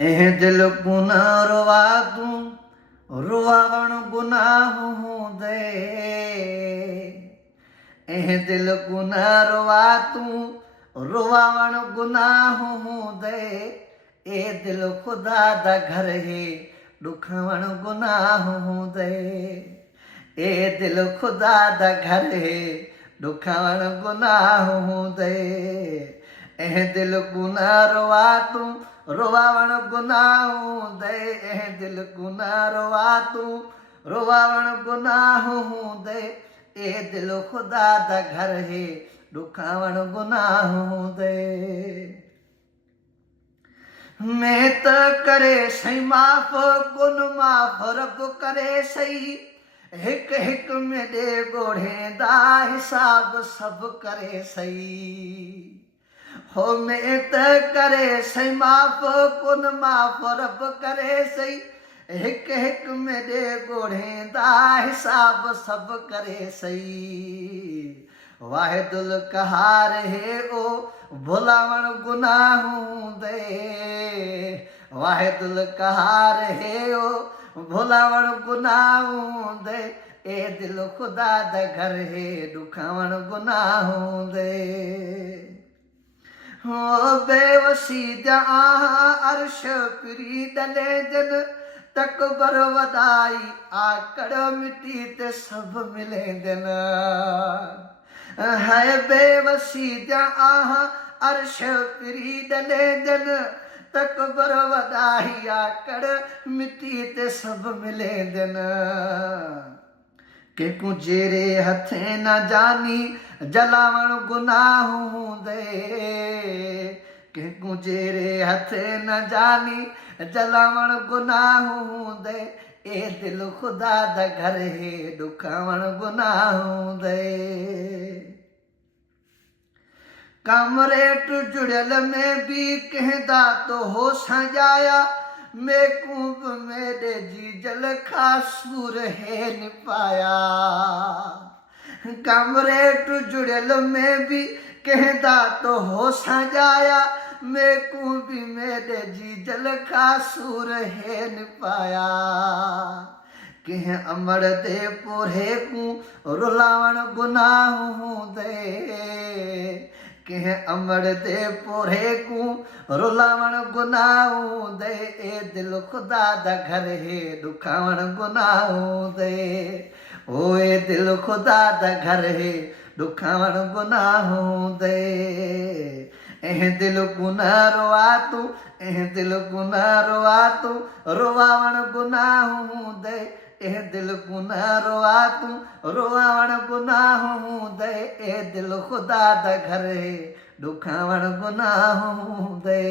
दिल कुन रुवा तूं रुवावण गुनाह हूंदे। दिल कुन रुवा तूं रुवावण गुनाह हूंदे। दिल खुदा दा घर है ॾुखवण गुनाह हूंदे। दिल खुदा दा घर है ॾुखवण गुनाह हूंदे। दिल कुन रुवा तूं रुवावण गुनाह हूंदे। दिल कुन रुवा तूं रुवावण गुनाह हूंदे। दिल खुदा दा घर है ॾुखवण गुनाह हूंदे। मैं त करे सही माफ़ गुन माफ़ रब करे सही। हिक हिक में ॾे ॻोढ़ेंदा हिसाब सभु करे सही। हो मैं त करे सही माफ़ गुन माफ़ रब करे सही। हिक हिक में ॾे ॻोढ़ेंदा हिसाब सभु करे सही। वाहिदुल कहार है ओ भुलावण गुनाह हूंदे। वाहिदुल कहार है ओ भुलावण गुनाह हूंदे। दिल खुदा दा घर है ॾुखवण गुनाह हूंदे। हो बेवसी जा अर्श पिरी डले जन तकबर वदाई आकड़ मिट्टी ते सब मिले जन। है बेवसी जा अर्श पिरी डले जन तकबर वदाई आकड़ मिट्टी ते सब मिले जन। कंहिंकू जेरे हथे न जानी जलावण गुनाह हूंदे। कंहिंकू जेरे हथे न जानी जलावण गुनाह हूंदे। दिल खुदा दा घर है ॾुखवण गुनाह हूंदे। कमरेट जुड़ियल में भी कहंदा तो हो सजाया। मेकूब मेरे जी जल खासूर है निपाया। कमरेट जुड़ियल में भी कहंदा तो हो सजाया। मेकूब मेरे जी जल खासूर है निपाया। कंहिं अमड़ ते पोरे को रुलावण गुनाह हूंदे। कंहिं अमड़ ते पोरे को रुलावण गुनाह हूंदे। दिल खुदा दा घर है ॾुखवण गुनाह हूंदे। ओए दिल खुदा दा घर है ॾुखवण गुनाह हूंदे। दिल कुन रुवा तूं दिल कुन रुवा तूं रुवावण गुनाह हूंदे। दिल कुन रुवा तूं रुवावण गुनाह हूंदे। दिल खुदा दा घर है ॾुखवण गुनाह हूंदे।